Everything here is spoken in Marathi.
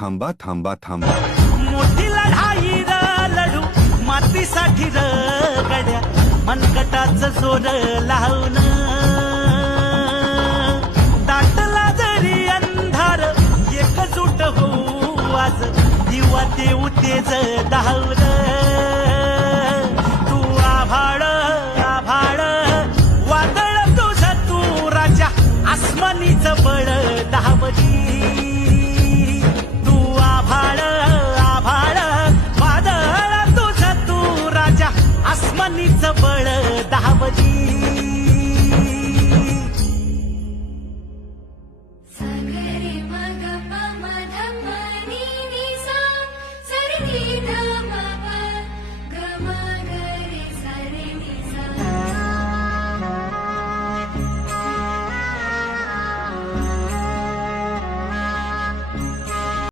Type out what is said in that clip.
थांबा थांबा थांबा. मोठी लढाई लढू मातीसाठी र मनकटाच जोर लावून दाटला जरी अंधार एकजूट होऊ आज. दिवा देऊ तेज धावलं तू आभाळ आभाळ. वादळ तुझ तू राजा. आसमानीच बळ धावली आसमानीच बळ दहावजी सागरे मग